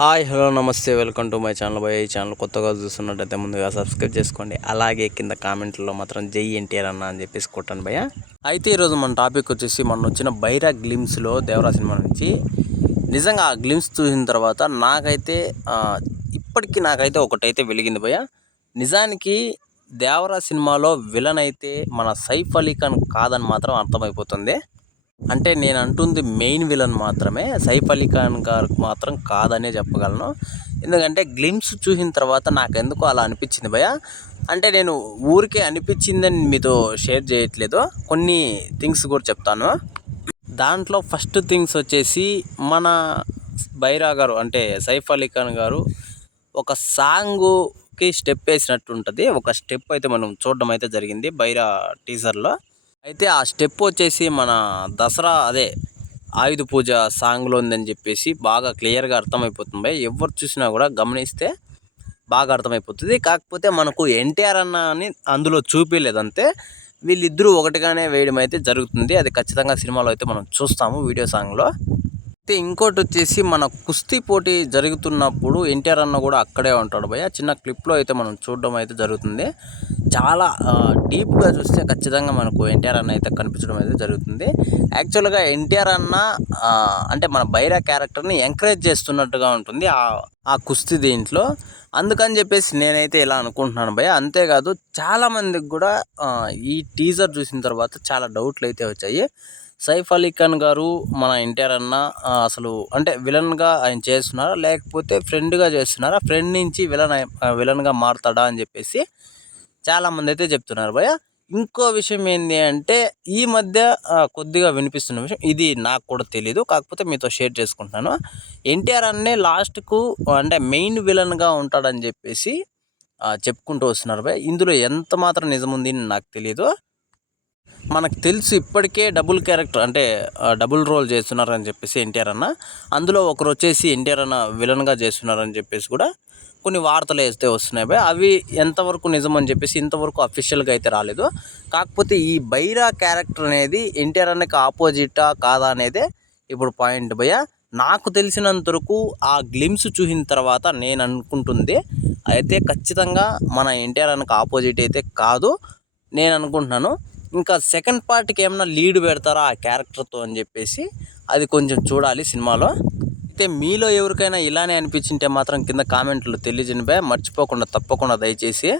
Hi hello నమస్తే welcome to my channel bye. ఈ channel కొత్తగా చూస్తున్నట్టయితే ముందుగా సబ్స్క్రైబ్ చేసుకోండి. అలాగే కింద కామెంట్లో మాత్రం జై ఎన్టీఆర్ అన్న అని చెప్పేసి కొట్టండి భయ్య. అయితే ఈరోజు మన టాపిక్ వచ్చేసి మొన్న వచ్చిన బైరా గ్లిమ్స్లో దేవరా సినిమా నుంచి నిజంగా ఆ గ్లిమ్స్ చూసిన తర్వాత నాకైతే ఒకటైతే వెలిగింది భయ్య. నిజానికి దేవరా సినిమాలో విలన్ అయితే మన సైఫ్ అలీ ఖాన్ కాదని మాత్రం అర్థమైపోతుంది. అంటే నేను అంటుంది మెయిన్ విలన్ మాత్రమే, సైఫ్ అలీ ఖాన్ గారు మాత్రం కాదనే చెప్పగలను. ఎందుకంటే గ్లిమ్స్ చూసిన తర్వాత నాకు ఎందుకు అలా అనిపించింది భయ్య. అంటే నేను ఊరికే అనిపించిందని మీతో షేర్ చేయట్లేదు, కొన్ని థింగ్స్ కూడా చెప్తాను. దాంట్లో ఫస్ట్ థింగ్స్ వచ్చేసి మన బైరా గారు అంటే సైఫ్ అలీ ఖాన్ గారు ఒక సాంగ్కి స్టెప్ వేసినట్టు ఉంటుంది. ఒక స్టెప్ అయితే మనం చూడడం అయితే జరిగింది బైరా టీజర్లో. అయితే ఆ స్టెప్ వచ్చేసి మన దసరా ఆయుధ పూజ సాంగ్లో ఉందని చెప్పేసి బాగా క్లియర్గా అర్థమైపోతుంది. ఎవరు చూసినా కూడా గమనిస్తే బాగా అర్థమైపోతుంది. కాకపోతే మనకు ఎన్టీఆర్ అన్న అని అందులో చూపించలేదు అంతే. వీళ్ళిద్దరూ ఒకటిగానే వేయడం అయితే జరుగుతుంది. అది ఖచ్చితంగా సినిమాలో అయితే మనం చూస్తాము వీడియో సాంగ్లో. అయితే ఇంకోటి వచ్చేసి మన కుస్తీ పోటీ జరుగుతున్నప్పుడు ఎన్టీఆర్ అన్న కూడా అక్కడే ఉంటాడు భయ్య. చిన్న క్లిప్లో అయితే మనం చూడడం అయితే జరుగుతుంది. చాలా డీప్గా చూస్తే ఖచ్చితంగా మనకు ఎన్టీఆర్ అన్న అయితే కనిపించడం అయితే జరుగుతుంది. యాక్చువల్గా ఎన్టీఆర్ అన్న అంటే మన బైరా క్యారెక్టర్ని ఎంకరేజ్ చేస్తున్నట్టుగా ఉంటుంది ఆ కుస్తీ దీంట్లో. అందుకని చెప్పేసి నేనైతే ఇలా అనుకుంటున్నాను భయ్య. అంతేకాదు చాలామందికి కూడా ఈ టీజర్ చూసిన తర్వాత చాలా డౌట్లు అయితే వచ్చాయి. సైఫ్ అలీ ఖాన్ గారు మన ఎన్టీఆర్ అన్న అసలు అంటే విలన్గా ఆయన చేస్తున్నారా, లేకపోతే ఫ్రెండ్గా చేస్తున్నారా, ఫ్రెండ్ నుంచి విలన్గా మారుతాడా అని చెప్పేసి చాలామంది అయితే చెప్తున్నారు భయ్య. ఇంకో విషయం ఏంటి అంటే ఈ మధ్య కొద్దిగా వినిపిస్తున్న విషయం, ఇది నాకు కూడా తెలీదు, కాకపోతే మీతో షేర్ చేసుకుంటున్నాను. ఎన్టీఆర్ అన్నే లాస్ట్కు అంటే మెయిన్ విలన్గా ఉంటాడని చెప్పేసి చెప్పుకుంటూ వస్తున్నారు భయ్య. ఇందులో ఎంత మాత్రం నిజం ఉంది నాకు తెలియదు. మనకు తెలుసు ఇప్పటికే డబుల్ క్యారెక్టర్ అంటే డబుల్ రోల్ చేస్తున్నారని చెప్పేసి ఎన్టీఆర్ అన్న. అందులో ఒకరు వచ్చేసి ఎన్టీఆర్ అన్న విలన్గా చేస్తున్నారని చెప్పేసి కూడా కొన్ని వార్తలు అయితే వస్తున్నాయి భయ్య. అవి ఎంతవరకు నిజమని చెప్పేసి ఇంతవరకు అఫీషియల్గా అయితే రాలేదు. కాకపోతే ఈ బైరా క్యారెక్టర్ అనేది ఎన్టీఆర్ అన్నకి ఆపోజిటా కాదా అనేదే ఇప్పుడు పాయింట్ భయ్య. నాకు తెలిసినంత వరకు ఆ గ్లిమ్స్ చూసిన తర్వాత నేను అనుకుంటుంది అయితే ఖచ్చితంగా మన ఎన్టీఆర్ అన్నకి ఆపోజిట్ అయితే కాదు నేను అనుకుంటున్నాను. ఇంకా సెకండ్ పార్ట్కి ఏమన్నా లీడ్ పెడతారా ఆ క్యారెక్టర్తో అని చెప్పేసి అది కొంచెం చూడాలి సినిమాలో. అయితే మీలో ఎవరికైనా ఇలానే అనిపించింటే మాత్రం కింద కామెంట్లో తెలియజేయండి భయ్య. మర్చిపోకుండా తప్పకుండా దయచేసి